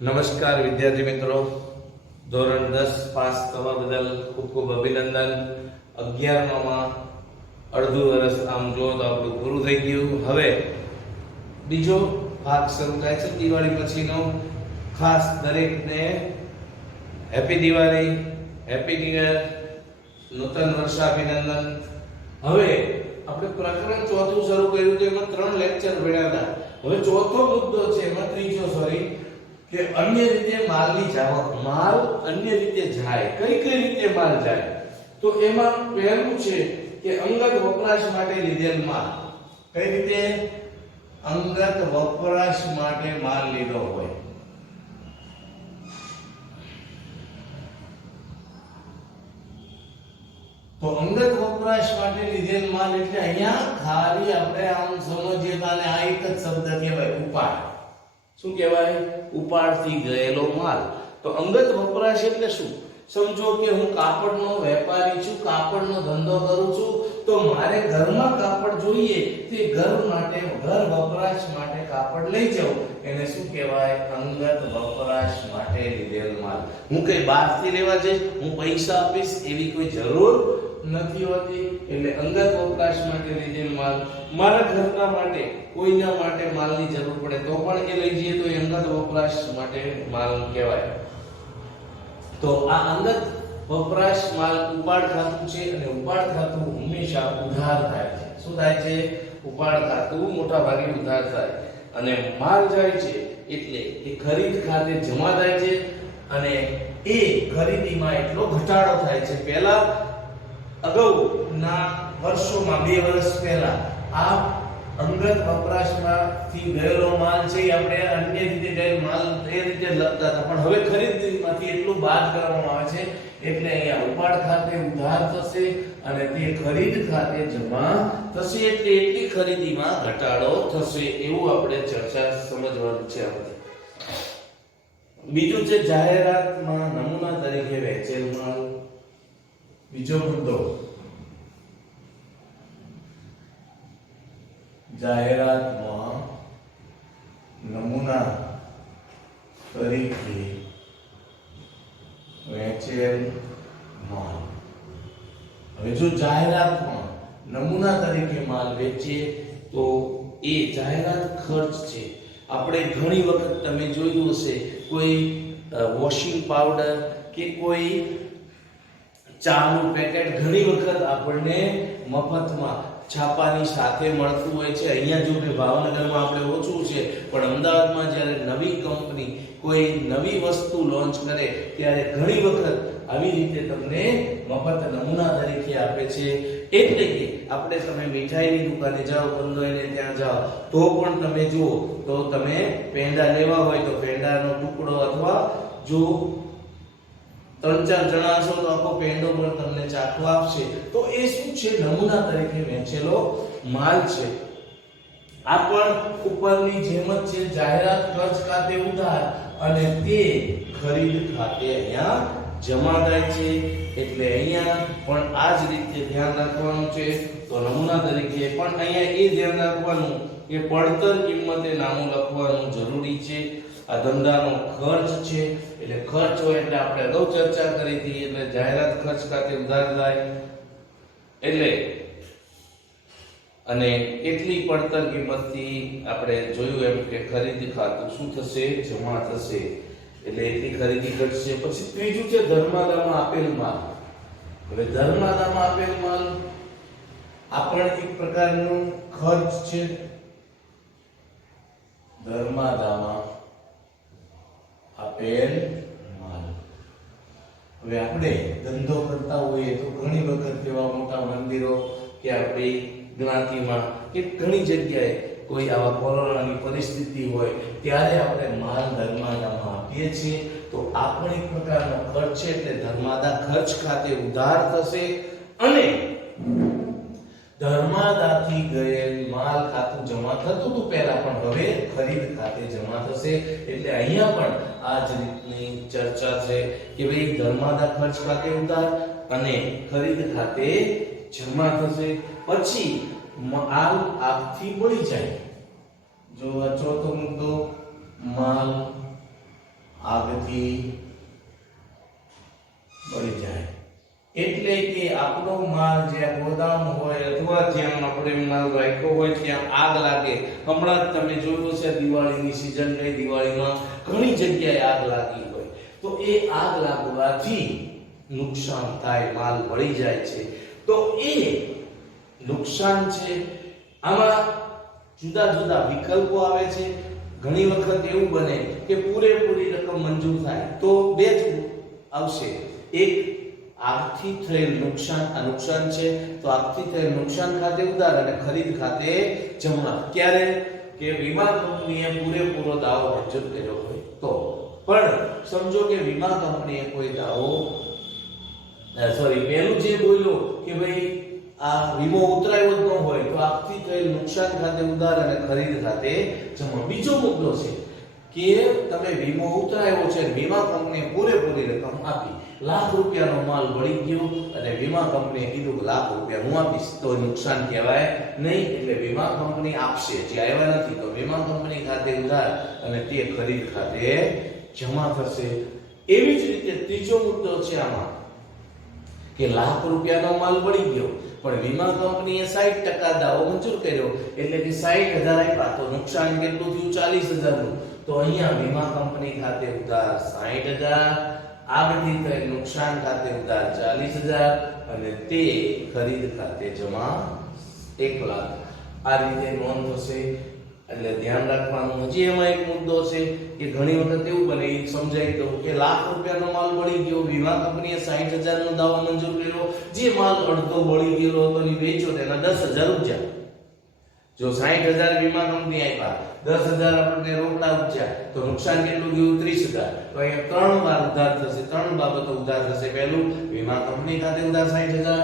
નમસ્કાર વિદ્યાર્થી મિત્રો, ધોરણ 10 પાસ થવા બદલ ખૂબ ખૂબ અભિનંદન. 11માં અડધું વર્ષ આમ જો તો આપણું પૂરું થઈ ગયું. હવે બીજો ભાગ શરૂ થાય છે દિવાળી પછીનો. ખાસ દરેકને happy Diwali, happy new year, નૂતન વર્ષાભિનંદન. હવે આપણે પ્રકરણ ચોથું શરૂ કર્યું તો એમાં 3 લેક્ચર ભણ્યા હતા. હવે ચોથો મુદ્દો છે, એમાં ત્રીજો કે અન્ય રીતે માલની જાવક. માલ અન્ય રીતે જાય, કઈ કઈ રીતે માલ જાય? તો એમાં પહેલું છે કે અંગત વપરાશ માટે લીધેલ માલ. કઈ રીતે? અંગત વપરાશ માટે માલ લીધો હોય. તો અંગત વપરાશ માટે લીધેલ માલ એટલે અહીંયા ખાલી આપણે આમ સમજીએ તો આ એક જ શબ્દ કહેવાય, ઉપાડ. શું કહેવાય? ઉપાડથી ગયેલો માલ. તો અંગત વપરાશ એટલે શું? સમજો કે હું કાપડનો વેપારી છું, કાપડનો ધંધો કરું છું, તો મારે ઘરમાં કાપડ જોઈએ, તે ઘર માટે, ઘર વપરાશ માટે કાપડ લઈ જાઉં, એને શું કહેવાય? અંગત વપરાશ માટે લીધેલ માલ. હું કઈ બહારથી લેવા જઈશ, હું પૈસા આપીશ એવી કોઈ જરૂર નથી હોતી. એટલે અંગત વપરાશ માટે લીધેલ માલ. મારા ઘરના માટે, કોઈના માટે માલની જરૂર પડે તો પણ એ લઈ જઈએ તો એ અંગત વપરાશ માટે માલ કહેવાય. તો આ અંગત વપરાશ માલ ઉપાડ ખાતું છે, અને ઉપાડ ખાતું હંમેશા ઉધાર થાય છે. શું થાય છે? ઉપાડ ખાતું મોટા ભાગે ઉધાર થાય. અને માલ જાય છે એટલે એ ખરીદ ખાતે જમા થાય છે, અને એ ખરીદીમાં એટલો ઘટાડો થાય છે. પહેલા અગાઉના વર્ષોમાં, 2 વર્ષ પહેલા આ અંગત વપરાશમાંથી ગયેલો માલ છે એ આપણે અન્ય રીતે ગયેલ માલ એ રીતે લખતા હતા, પણ હવે ખરીદીમાંથી એટલું બાદ કરવામાં આવે છે એટલે અહીંયા ઉપાડ ખાતે ઉધાર થશે અને તે ખરીદ ખાતે જમા થશે, એટલે એટલી ખરીદીમાં ઘટાડો થશે. એવું આપણે ચર્ચા સમજવાનું છે. આપણે બીજું છે જાહેરાતમાં નમૂના તરીકે વેચેલ માલ. બીજો મુદ્દો, જાહેરાતમાં નમૂના તરીકે વેચેલ માલ. હવે જો જાહેરાતમાં નમૂના તરીકે માલ વેચીએ તો એ જાહેરાત ખર્ચ છે. આપણે ઘણી વખત તમે જોયું હશે, કોઈ વોશિંગ પાવડર કે કોઈ ચાનું પેકેટ ઘણી વખત આપણને મફતમાં છાપાની સાથે મળતું હોય છે. અહીંયા જો કે ભાવનગરમાં આપણે ઓછું છે, પણ અમદાવાદમાં જ્યારે નવી કંપની કોઈ નવી વસ્તુ લોન્ચ કરે ત્યારે ઘણી વખત આવી રીતે તમને મફત નમૂના તરીકે આપે છે. એટલે કે આપણે તમે મીઠાઈની દુકાને જાઓ, કંદોઈને ત્યાં જાઓ તો પણ તમે જુઓ તો તમે પેંડા લેવા હોય તો પેંડાનો ટુકડો, અથવા જો 3-4 જણા છો તો આખો પેંડો પણ તમને ચાખવા આપશે. તો એ શું છે? નમૂના તરીકે વેચેલો માલ છે. આ પણ ઉપરની જેમ જ છે, જાહેરાત ખર્ચ ખાતે ઉધાર અને તે ખરીદ ખાતે અહીંયા જમા થાય છે. એટલે અહીંયા પણ આ જ રીતે ધ્યાન રાખવાનું છે. તો નમૂના તરીકે પણ અહીંયા એ ધ્યાન રાખવાનું કે પડતર કિંમતે નામું લખવાનું જરૂરી છે. આ ધંધાનો ખર્ચ છે, એટલે ખર્ચ હોય એટલે આપણે અગાઉ ચર્ચા કરી હતી, એટલે જાહેરાત ખર્ચ ખાતે ઉધાર થાય એટલે, અને એટલી પડતર કિંમતથી આપણે જોયું એમ કે ખરીદી ખાતું શું થશે? જમા થશે. એટલે એટલી ખરીદી ઘટશે. પછી ત્રીજું છે ધર્માદામાં આપેલ માલ. હવે ધર્માદામાં આપેલ માલ આ પણ એક પ્રકારનો ખર્ચ છે. ધર્માદામાં આપેલ માલ. હવે આપણે ધંધો કરતા હોઈએ તો ઘણી વખત એવા મોટા મંદિરો કે આપણી જ્ઞાતિમાં કે ઘણી જગ્યાએ કોઈ આવા કોરોનાની પરિસ્થિતિ હોય ત્યારે આપણે માલ ધર્માદામાં આપીએ છીએ. તો આ પણ એક પ્રકારનો ખર્ચ છે. એટલે ધર્માદા ખર્ચ ખાતે ઉધાર થશે, અને ધર્માદાથી ગયેલ માલ ખાતું જમા થતું હતું પહેલા, પણ હવે ખરીદ ખાતે જમા થશે. એટલે અહીંયા પણ આ જ રીતની ચર્ચા છે કે ભાઈ ધર્માદા ખર્ચ ખાતે ઉધાર અને ખરીદ ખાતે જમા થશે. પછી માલ આપથી મળી જાય. જો આ ચોથો મુદ્દો, માલ આગથી બળી જાય. એટલે કે આપણો માલ જ્યાં ગોદામ હોય અથવા જ્યાં આપણે માલ રાખ્યો હોય ત્યાં આગ લાગે. હમણાં જ તમે જોયું છે દિવાળીની સીઝન ગઈ, દિવાળીમાં ઘણી જગ્યાએ આગ લાગી હોય તો એ આગ લાગવાથી નુકસાન થાય, માલ બળી જાય છે. તો એ નુકસાન છે. આમાં જુદા જુદા વિકલ્પો આવે છે. ઘણી વખત એવું બને કે પૂરેપૂરી રકમ મંજૂર થાય તો બે જ આવશે. એક આગથી થયેલ નુકસાન, આ નુકસાન છે તો આગથી થયેલ નુકસાન ખાતે ઉધાર અને ખરીદ ખાતે જમા. ક્યારે? કે વીમા કંપનીએ પૂરેપૂરો દાવો મંજૂર કર્યો હોય તો. પણ સમજો કે વીમા કંપનીએ કોઈ દાવો પેલું જે બોલ્યો કે ભાઈ આ વીમો ઉતરાયો જ ન હોય તો આગથી થયેલ નુકસાન ખાતે ઉધાર અને ખરીદ ખાતે જમા. બીજો મુદ્દો છે કે તમે વીમો ઉતરાયો છે, વીમા કંપનીએ પૂરેપૂરી રકમ આપી, લાખ રૂપિયાનો માલ બળી ગયો અને વીમા કંપનીએ કીધું કે લાખ રૂપિયા હું આપીશ, તો નુકસાન કહેવાય નહીં. એટલે વીમા કંપની આપશે. જે આવ્યા નથી તો વીમા કંપની ખાતે ઉધાર અને તે ખરીદ ખાતે જમા થશે. એવી જ રીતે ત્રીજો મુદ્દો છે આમાં કે લાખ રૂપિયાનો માલ બળી ગયો પણ વીમા કંપનીએ 60% દાવો મંજૂર કર્યો એટલે કે 60,000 આપ્યા તો નુકસાન કેટલું થયું? 40,000 નું. તો અહીંયા વીમા કંપની ખાતે ઉધાર 60,000, આગથી થયેલ નુકસાન ખાતે ઉધાર 40,000 અને તે ખરીદ ખાતે જમા 1,00,000. આ રીતે નોંધ થશે. એટલે ધ્યાન રાખવાનું. હજી એમાં એક મુદ્દો છે કે ઘણી વખત એવું બને, સમજાઈ દઉં કે લાખ રૂપિયાનો માલ બળી ગયો, વીમા કંપનીએ 60,000 નો દાવો મંજૂર કર્યો, જે માલ અડધો બળી ગયેલો હતો ને વેચ્યો તેના 10,000 ઉપજ્યા. જો 60,000 વીમા કંપની આપ્યા, 10,000 આપણને રોકડા ઉપજ્યા તો નુકસાન કેટલું ગયું? 30,000. તો અહીંયા ત્રણ વાર ઉધાર થશે, ત્રણ બાબતો ઉધાર થશે. પહેલું, વીમા કંપની ખાતે ઉધાર 60,000,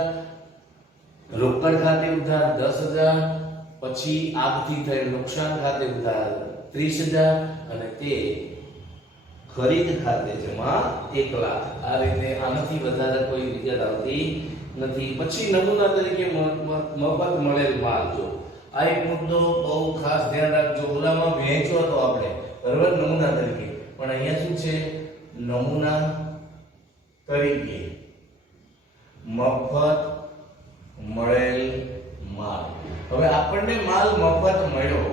રોકડ ખાતે ઉધાર 10,000, પછી આગથી થયેલ નુકસાન ખાતે ઉધાર 30,000 અને તે ખરીદ ખાતે જમા 1,00,000. આ રીતે આનાથી વધારે કોઈ વિગત આવતી નથી. પછી નમૂના તરીકે મફત મળેલ માલ. જો આ એક મુદ્દો બહુ ખાસ ધ્યાન રાખજો. ઓલામાં વહેંચો તો આપણે બરાબર નમૂના તરીકે, પણ અહીંયા શું છે? નમૂના તરીકે મફત મળેલ માલ. હવે આપણને માલ મફત મળ્યો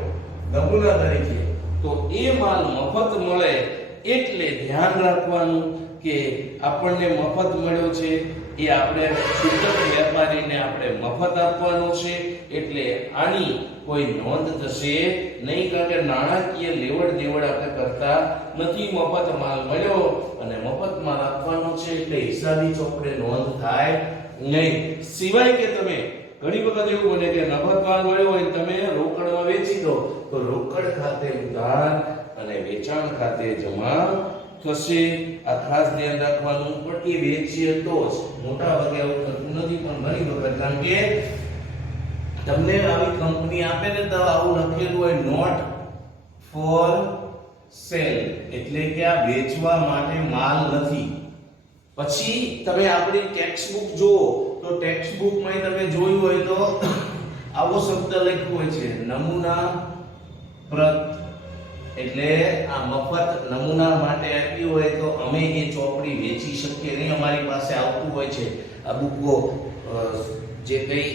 નમૂના તરીકે, તો એ માલ મફત મળે એટલે ધ્યાન રાખવાનું કે આપણને મફત મળ્યો છે એ આપણે છૂટક વેપારીને આપણે મફત આપવાનો છે. એટલે આની કોઈ નોંધ થશે નહીં, કારણ કે નાણાકીય લેવડ દેવડ આપણે કરતા નથી. મફત માલ મળ્યો અને મફત માલ આપવાનો છે એટલે હિસાબી ચોપડે નોંધ થાય નહીં. સિવાય કે તમે ઘણી વખત એવું બને કે મફત માલ મળ્યો હોય તમે રોકડમાં વેચી દો તો રોકડ ખાતે ઉધાર અને વેચાણ ખાતે જમા થશે. આ ખાસ ધ્યાન રાખવાનું. પણ એ વેચીએ તો જ, મોટા ભાગે આવું થતું નથી પણ ઘણી વખત, કારણ કે તમને આવી કંપની આપે ને તો આવું લખેલું હોય નોટ ફોર સેલ, એટલે કે આ વેચવા માટે માલ નથી. પછી તમે આપણી ટેક્સ્ટ બુક જુઓ તો ટેક્સ્ટ બુક માં તમે જોયું હોય તો આવો શબ્દ લખ્યો હોય છે નમૂના પ્રત. એટલે આ મફત નમૂના માટે આપ્યું હોય તો અમે એ ચોપડી વેચી શકીએ નહીં. અમારી પાસે આવતું હોય છે આ બુકો, જે કઈ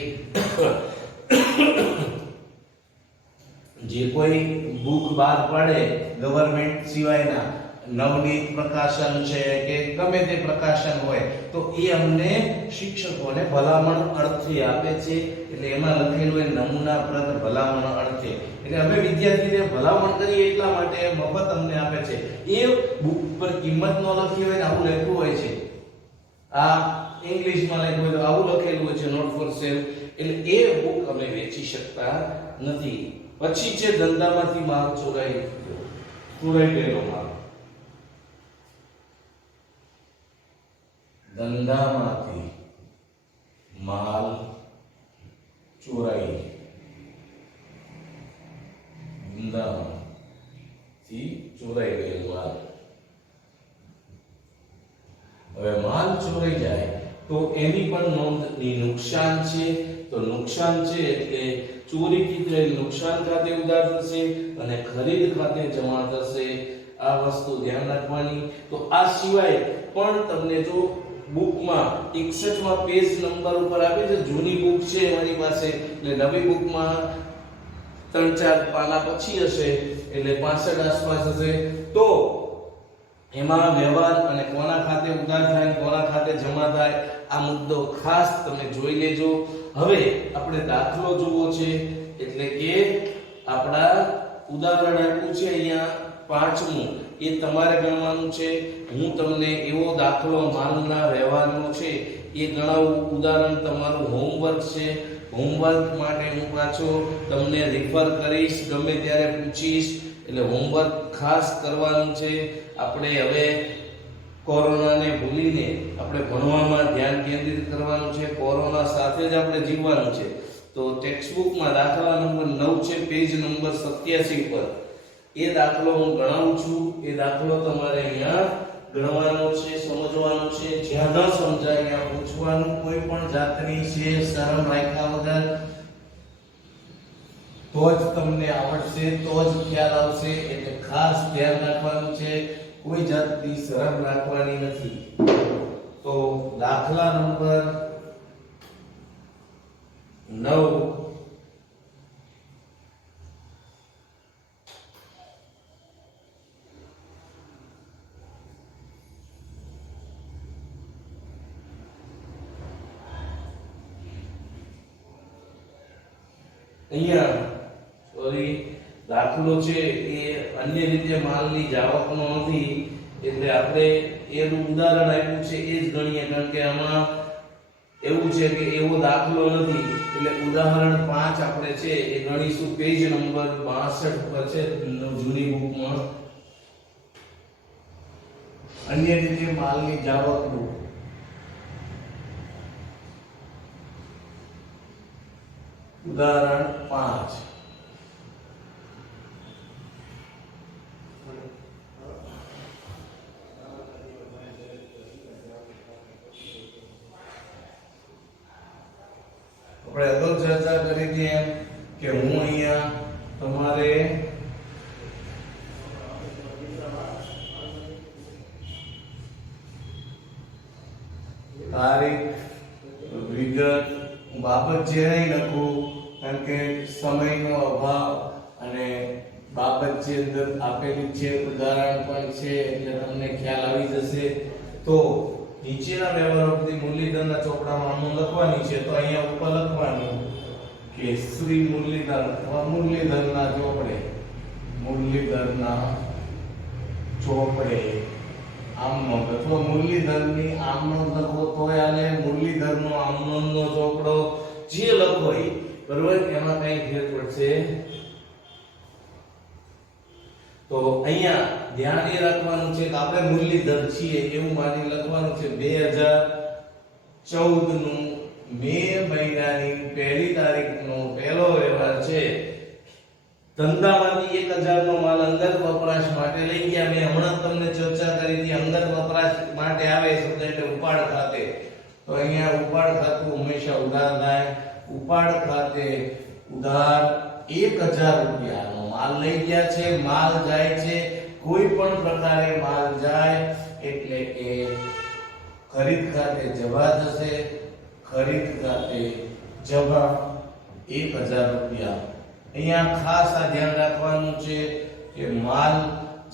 જે કોઈ બુક બહાર પડે ગવર્નમેન્ટ સિવાયના, નવનીત પ્રકાશન છે કે ગમે તે પ્રકાશન હોય તો એ અમને શિક્ષકોને ભલામણ અર્થે આપે છે. એટલે એમાં લખેલું હોય નમૂના પ્રત ભલામણ અર્થે, એટલે અમે વિદ્યાર્થીને ભલામણ કરીએ એટલા માટે મફત અમને આપે છે. એ બુક પર કિંમત ન લખી હોય ને આવું લખ્યું હોય છે, આ ઇંગ્લિશમાં લખ્યું હોય તો આવું લખેલું હોય છે નોટ ફોર સેલ, એટલે એ બુક અમે વેચી શકતા નથી. પછી છે ધંધામાંથી માલ ચોરાઈ ગયેલો માલ. ધંધામાંથી માલ ચોરાઈ, ધંધામાંથી ચોરાઈ ગયેલો માલ. હવે માલ ચોરાઈ જાય તો એની પણ નોંધની નુકસાન છે. તો નુકસાન છે એટલે ચોરીથી થયેલ નુકસાન ખાતે ઉધાર થશે અને ખરીદ ખાતે જમા થશે. આ વસ્તુ ધ્યાન રાખવાની. તો આ સિવાય પણ તમને જો બુકમાં 61માં પેજ નંબર ઉપર આપી છે, જૂની બુક છે મારી પાસે, એટલે નવી બુકમાં 3-4 પાના પછી હશે, એટલે 65 આસપાસ હશે. તો એમાં વ્યવહાર અને કોના ખાતે ઉધાર થાય, કોના ખાતે જમા થાય, આ મુદ્દો ખાસ તમે જોઈ લેજો. હવે આપણે દાખલો જોવો છે, એટલે કે આપણા ઉદાહરણ આપ્યું છે અહીંયા 5મું, એ તમારે ગણવાનું છે. હું તમને એવો દાખલો માલના વ્યવહારનો છે એ ગણાવું. ઉદાહરણ તમારું હોમવર્ક છે. હોમવર્ક માટે હું પાછો તમને રિફર કરીશ, ગમે ત્યારે પૂછીશ, એટલે હોમવર્ક ખાસ કરવાનું છે. આપણે હવે કોરોનાને ભૂલીને આપણે ભણવામાં ધ્યાન કેન્દ્રિત કરવાનું છે. કોરોના સાથે જ આપણે જીવવાનું છે. તો ટેક્સ્ટબુકમાં દાખલા નંબર 9 છે, પેજ નંબર 87 પર એ દાખલો હું ગણાવું છું. એ દાખલો તમારે અહીંયા ગણવાનો છે, સમજવાનો છે. જ્યાં ન સમજાય ત્યાં પૂછવાનું. કોઈ પણ જાતની છે શરમ રાખ્યા વગર, તો જ તમને આવડશે, તો જ ખ્યાલ આવશે. એટલે ખાસ ધ્યાન રાખવાનું છે, કોઈ જાતની શરમ રાખવાની નથી. તો દાખલા નંબર 9 અહીંયા સોરી દાખલો છે એ અન્ય રીતે માલની જાવકનો નથી, એટલે આપણે એનું ઉદાહરણ આપ્યું છે એ જ ગણીએ. કારણ કે આમાં એવું છે કે એવો દાખલો નથી, એટલે ઉદાહરણ 5 આપણે છે એ ગણીશું. પેજ નંબર 62 પર છે જૂની બુકમાં. અન્ય રીતે માલની જાવકનું ઉદાહરણ 5. આપણે અગાઉ ચર્ચા કરી હતી એમ કે હું અહીંયા તમારે તારીખ, વિગત, બાબત જે નહીં લખું, કારણ કે સમયનો અભાવ અને બાબત જે અંદર આપેલી છે, ઉદાહરણ પણ છે, એટલે તમને ખ્યાલ આવી જશે. તો નીચેના વ્યવહારોથી મુરલીધરના ચોપડામાં આમ લખવાની છે, તો અહીંયા ઉપર લખવાનું કે શ્રી મુરલીધર અથવા મુરલીધરના ચોપડે, મુરલીધરના ચોપડે આમનો અથવા મુરલીધરની આમનો લખો તો આલે, મુરલીધરનો આમનોનો ચોપડો જે લખો એ બરોબર, એમાં કઈ ફેર પડશે. તો અહીંયા ધ્યાન એ રાખવાનું છે કે આપણે મુરલીધર છીએ એવું માની લખવાનું છે. 2014 નું મે મહિનાની 1લી તારીખનો પહેલો વ્યવહાર છે. ધંધામાંથી 1000 નો માલ અંગત વપરાશ માટે લઈ ગયા. મેં હમણાં તમને ચર્ચા કરી હતી, અંગત વપરાશ માટે આવે શબ્દ એટલે ઉપાડ ખાતે. તો અહીંયા ઉપાડ ખાતું હંમેશા ઉધાર થાય. ઉપાડ ખાતે ઉધાર 1000 રૂપિયાનો માલ લઈ ગયા છે. માલ જાય છે, કોઈ પણ પ્રકારે માલ જાય એટલે એ ખરીદ ખાતે જમા થશે. ખરીદ ખાતે જમા 1000 રૂપિયા. અહીંયા ખાસ આ ધ્યાન રાખવાનું છે કે માલ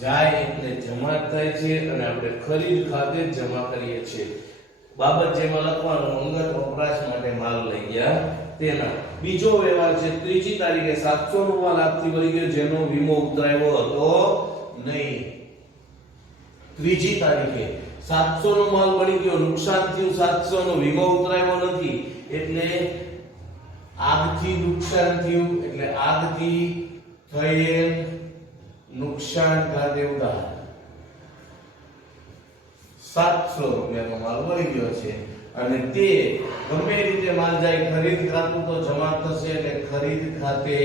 જાય એટલે જમા થાય છે અને આપણે ખરીદ ખાતે જમા કરીએ છીએ. બાબત જેમાં લખવાનું અંગત વપરાશ માટે માલ લઈ ગયા તેના. બીજો વ્યવહાર છે 3જી તારીખે 700 નો માલ આપથી વળી ગયો જેનો વીમો ઉતરાયો હતો નહીં. 3જી તારીખે 700 નો માલ મળી ગયો, નુકસાન થયું 700 નો, વીમો ઉતરાયો નથી, એટલે આગથી નુકસાન થયું, એટલે આગથી થયેલ નુકસાન ખાતે ઉધાર 700 રૂપિયાનો માલ મળી ગયો છે અને તે ગમે રીતે માલ જાય ખરીદ ખાતું તો જમા થશે, એટલે ખરીદ ખાતે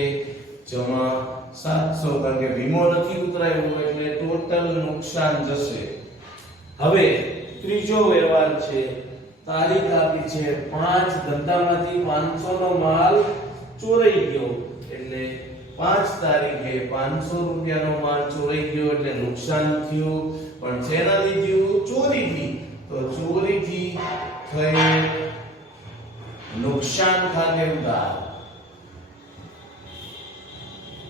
જમા 700, કારણ કે વીમો નથી ઉતરાયો એટલે ટોટલ નુકસાન જશે. હવે ત્રીજો વ્યવહાર છે, તારીખ આપી છે 5, ધંધામાંથી 500 નો માલ ચોરાઈ ગયો, એટલે 5 તારીખે 500 રૂપિયાનો માલ ચોરાઈ ગયો એટલે નુકસાન થયું, પણ શેનાથી થયું? ચોરીથી. તો ચોરીથી થઈ નુકસાન ખાતે ઉધાર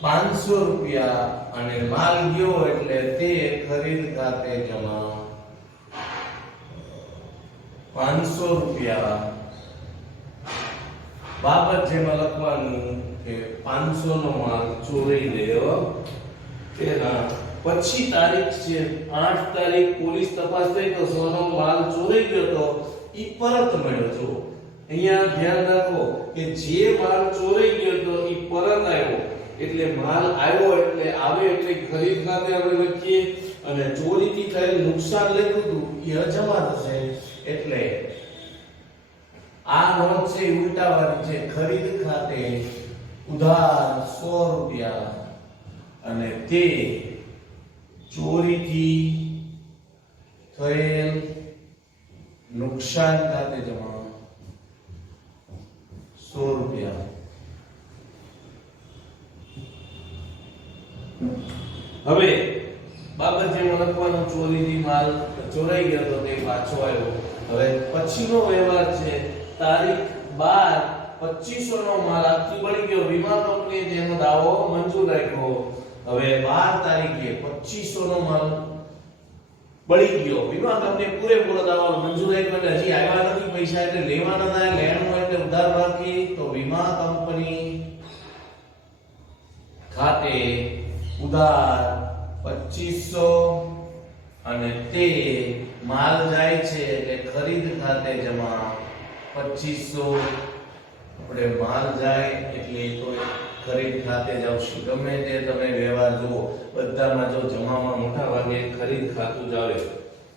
500 રૂપિયા અને માલ ગયો એટલે તે ખરીદ ખાતે જમા 500 રૂપિયા. બાબત જેમાં લખવાનું કે 500 નો માલ ચોરી ગયો, તેના પછી તારીખ છે 8 તારીખ પોલીસ તપાસ થઈ તો 100 નો માલ ચોરી ગયો તો ઈ પરત મળ્યો. જો અહીંયા ધ્યાન રાખો કે જે માલ ચોરી ગયો તો ઈ પરત આવ્યો, એટલે માલ આવ્યો એટલે આવે એટલે ખરીદ ખાતે આપણે લખીએ, અને ચોરીથી થયેલ નુકસાન લેતું હતું ઈ અજમા થશે. એટલે આ નોંધ છે ઉલટાવાળી છે. ખરીદ ખાતે ઉધાર 100 રૂપિયા અને તે ચોરીથી થયેલ નુકસાન ખાતે જમા 100 રૂપિયા. હવે બાબત જેમાં લખવાનું ચોરીથી માલ ચોરાઈ ગયો તો તે પાછો આવ્યો. હવે પછીનો વ્યવહાર છે તારીખ 12 2500 નો માલ આપતી બળી ગયો, વીમા કંપનીએ તેનો દાવો મંજૂર રાખ્યો. હવે 12 તારીખે 2500 નો માલ બળી ગયો, વીમા કંપનીએ પૂરેપૂરો દાવો મંજૂર રાખ્યો એટલે હજી આવ્યા નથી પૈસા, એટલે લેવાના થાય, લેવાનું એટલે ઉધાર બાકી. તો વીમા કંપની ખાતે ઉધાર 2500 અને તે માલ જાય છે એટલે ખરીદ ખાતે જમા 2500. આપણે માલ જાય એટલે તો ખરીદ ખાતે જ આવશે. ગમે તે તમે વ્યવહાર જુઓ બધામાં જો જમામાં મોટા ભાગે ખરીદ ખાતું જ આવે,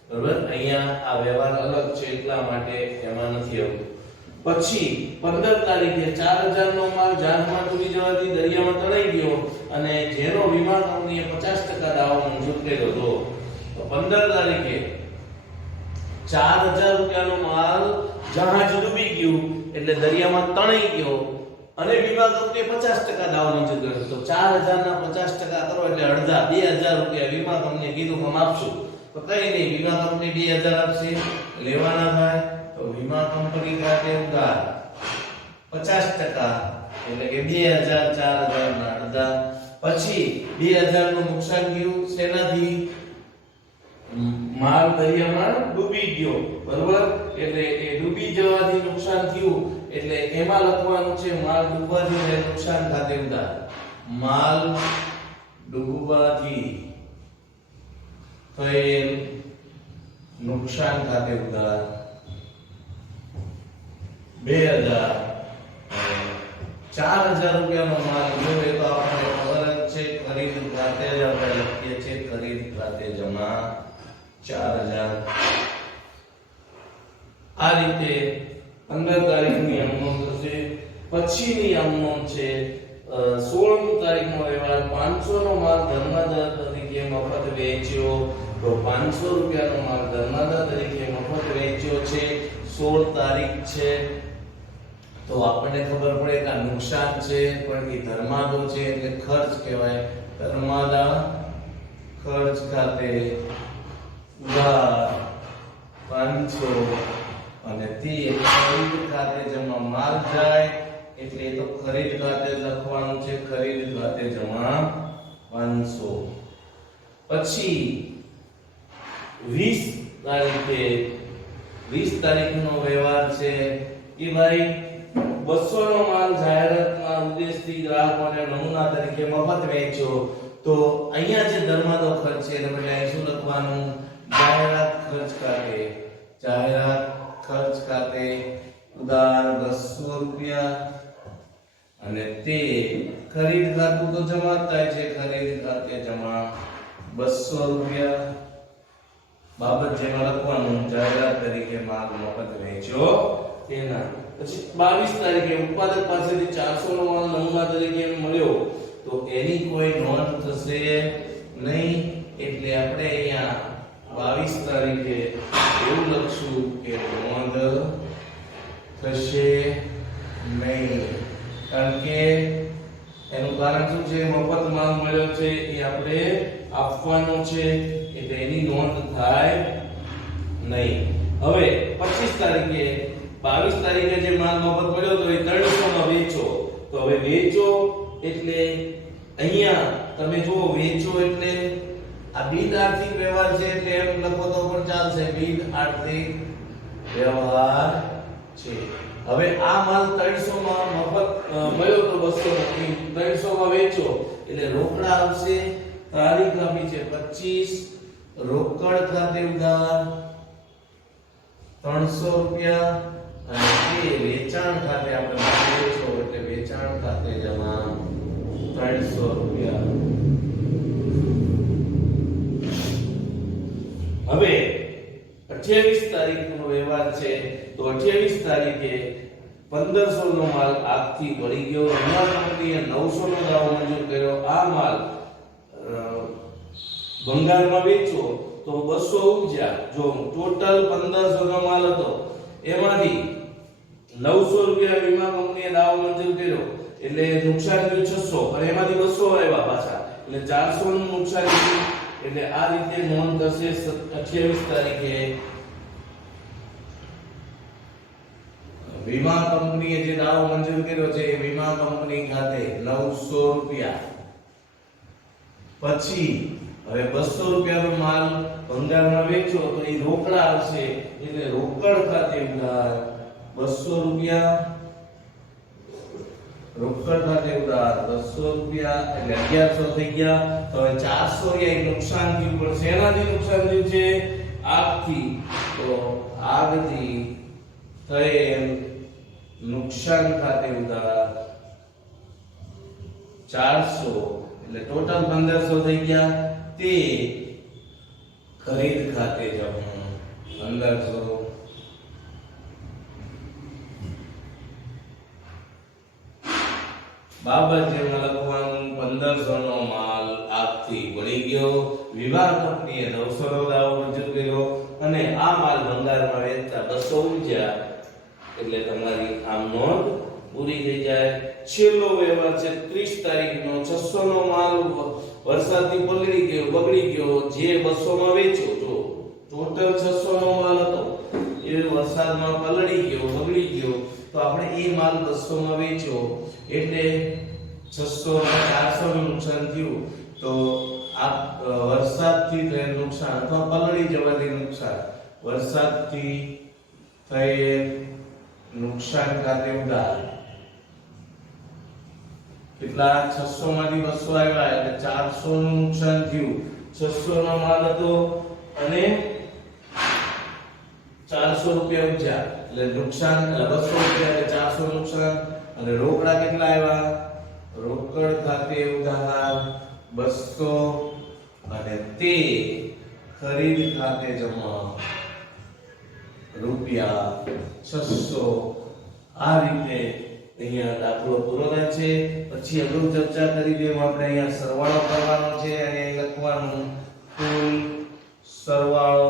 બરાબર. અહીંયા આ વ્યવહાર અલગ છે એટલા માટે એમાં નથી આવતું. પછી 15 તારીખે 4000 નો માલ જાનમાં ડૂબી જવાથી દરિયામાં તણાઈ ગયો અને જેનો વીમા કંપનીએ 50% દાવો મંજૂર કર્યો હતો. તો 15 તારીખે 4000 રૂપિયાનો માલ જહાજ ડૂબી ગયું એટલે દરિયામાં તણાઈ ગયો અને વીમા કંપનીએ 50% દાવો મંજૂર કર્યો. તો 4000 ના 50% કરો એટલે અડધા 2000 રૂપિયા વીમા કંપનીએ કીધું કે આપશું. તો કઈ નહીં, વીમા કંપની 2000 આપશે, લેવાના થાય. તો વીમા કંપની ખાતે ઉધાર 50% એટલે કે 2000 4000 ના અડધા. પછી 2000 નું નુકસાન ગયું શેનાથી? માલ દરિયામાં ડૂબી ગયો, બરોબર. એટલે એ ડૂબી જવાથી નુકસાન થયું એટલે એમાં લખવાનું છે માલ ડૂબવાથી થયેલ નુકસાન ખાતે ઉધાર. માલ ડૂબવાથી થયેલ નુકસાન ખાતે ઉધાર 2000. 4000 રૂપિયાનો માલ ગયો એ તો આપણે ખબર જ છે, ખરીદ ખાતે જ આપણે લખીએ છીએ, ખરીદ ખાતે જમા 4000. આ રીતે 15 તારીખની અમનોંધ થશે. પછીની અમનોંધ છે 16મી તારીખનો વ્યવહાર 500 નો માલ ધર્માદાર તરીકે મફત વેચ્યો. તો 500 રૂપિયાનો માલ ધર્માદાર તરીકે મફત વેચ્યો છે, 16 તારીખ છે. તો આપણને ખબર પડે કે આ નુકસાન છે પણ એ ધર્માદો છે એટલે ખર્ચ કહેવાય. ધર્માદા ખર્ચ ખાતે ઉધાર 500 અને તે ખરીદ ખાતે જમા માલ જાય એટલે એ તો ખરીદ ખાતે લખવાનું છે, ખરીદ ખાતે જમા 500. પછી 20 તારીખનો વ્યવહાર છે એ ભાઈ 200 નો માલ જાહેરાતના ઉદ્દેશથી ગ્રાહકોને નમૂના તરીકે મફત વેચ્યો. તો અહીંયા જે ધર્માદો ખર્ચ છે એટલે અહીં શું લખવાનું? જાહેરાત ખર્ચ ખાતે, જાહેરાત ખર્ચ ખાતે ઉધાર 200 રૂપિયા અને તે ખરીદ ખાતું તો જમા થાય છે, ખરીદ ખાતે જમા 200 રૂપિયા. બાબત જેમાં લખવાનું જાહેરાત તરીકે માલ મફત વેચ્યો તેના. પછી 22 તારીખે ઉત્પાદક પાસેથી 400 નો માલ નમૂના તરીકે મળ્યો તો એની કોઈ નોંધ થશે નહીં. એટલે આપણે અહીંયા 22 તારીખે એવું લખશું કે નોંધ થશે નહીં, કારણ કે એનું કારણ શું છે? મફત માલ મળ્યો છે એ આપણે આપવાનો છે એટલે એની નોંધ થાય નહીં. હવે 25 તારીખે 22 તારીખે જે માલ મફત મળ્યો તો એ 300 માં વેચો. તો હવે વેચો એટલે અહીંયા તમે જુઓ, વેચો એટલે આ બિન આર્થિક વ્યવહાર છે એટલે એમ લખો તો પણ ચાલશે, બિન આર્થિક વ્યવહાર છે. હવે આ માલ 300 માં મફત મળ્યો તો 200 માંથી 300 માં વેચો એટલે રોકડા આવશે. તારીખ આપી છે 25, રોકડ ખાતે ઉધાર 300 રૂપિયા અને એ વેચાણ ખાતે આપણે માલ વેચો એટલે વેચાણ ખાતે જમા 300 રૂપિયા. હવે 28 તારીખનો વ્યવહાર છે તો 28 તારીખે 1500 નો માલ આગથી પડી ગયો. વીમા કંપનીએ 900 નો દાવો મંજૂર કર્યો. આ માલ ભંગારમાં વેચો તો 200 ઉપજ્યા. જો ટોટલ 1500 નો માલ હતો એમાંથી 900 રૂપિયા વીમા કંપનીએ દાવો મંજૂર કર્યો એટલે નુકસાન થયું 600 અને એમાંથી 200 આવ્યા પાછા એટલે 400 નું નુકસાન થયું. એટલે આ રીતે નોંધ થશે 28 તારીખે. વીમા કંપનીએ જે દાવો મંજૂર કર્યો છે એ વીમા કંપની ખાતે 900 રૂપિયા. પછી હવે 200 રૂપિયાનો માલ ભંગારમાં વેચો તો એ રોકડા આવશે એટલે રોકડ ખાતે ઉધાર 200 રૂપિયા. રોકડ ખાતે ઉધાર 200 રૂપિયા એટલે 1100 થઈ ગયા. તો હવે 400 એ નુકસાન થયું. પણ શેનાથી નુકસાન થયું છે? આગથી. તો આગથી થયેલ નુકસાન ખાતે ઉધાર 400 એટલે ટોટલ 1500 થઈ ગયા. તે ખરીદ ખાતે જમા 1500. બાબત જેમાં લખવાનું 1500 નો માલ આગથી પડી ગયો. વીમા કંપનીએ 900 નો દાવો મંજૂર કર્યો અને આ માલ ભંગારમાં વેચતા 200 ઉપજ્યા એટલે તમારી આમ નોંધ પૂરી થઈ જાય. છેલ્લો વ્યવહાર છે 30 તારીખનો 600 નો માલ વરસાદથી બગડી ગયો જે 200 માં વેચ્યો. જો ટોટલ 600 નો માલ હતો એ વરસાદમાં બગડી ગયો તો આપણે એ માલ 200 માં વેચ્યો એટલે 600 માં 400 નું નુકસાન થયું. તો આ વરસાદથી થયેલ નુકસાન અથવા પલળી જવાથી નુકસાન, વરસાદથી થયેલ નુકસાન ખાતે ઉધાર કેટલા? 600 માંથી 200 આવ્યા એટલે 400 નું નુકસાન થયું. 600 નો માલ હતો અને 400 રૂપિયા ઉપજ્યા એટલે નુકસાન 200 રૂપિયા એટલે 400 નુકસાન. અને રોકડા કેટલા આવ્યા? રોકડ ખાતે ઉધાર 200 અને તે ખરીદ ખાતે જમા રૂપિયા 600. આ રીતે અહીંયા દાખલો પૂરો થાય છે. પછી અગાઉ ચર્ચા કરી તેમ આપણે અહીંયા સરવાળો કરવાનો છે અને લખવાનું કુલ સરવાળો.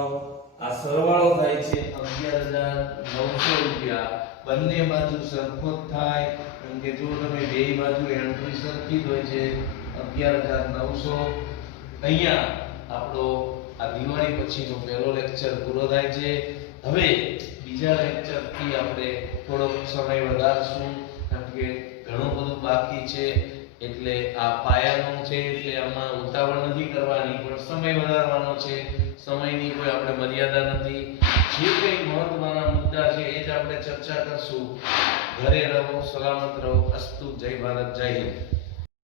આ સરવાળો થાય છે 11900 રૂપિયા. બંને બાજુ સરખો જ થાય કેમ કે જો તમે બે બાજુ એન્ટ્રી સરખી જ હોય છે 11900. અહીંયા આપણો આ દિવાળી પછીનો પહેલો લેક્ચર પૂરો થાય છે. હવે બીજા લેક્ચર થી આપણે થોડોક સમય વધારશું કારણ કે ઘણું બધું બાકી છે એટલે આ પાયાનું છે એટલે આમાં ઉતાવળ નથી કરવાની પણ સમય વધારવાનો છે. સમયની કોઈ આપણે મર્યાદા નથી. જે કંઈ મહત્વના મુદ્દા છે એ જ આપણે ચર્ચા કરશું. ઘરે રહો, સલામત રહો. અસ્તુ. જય ભારત, જય હિન્દ.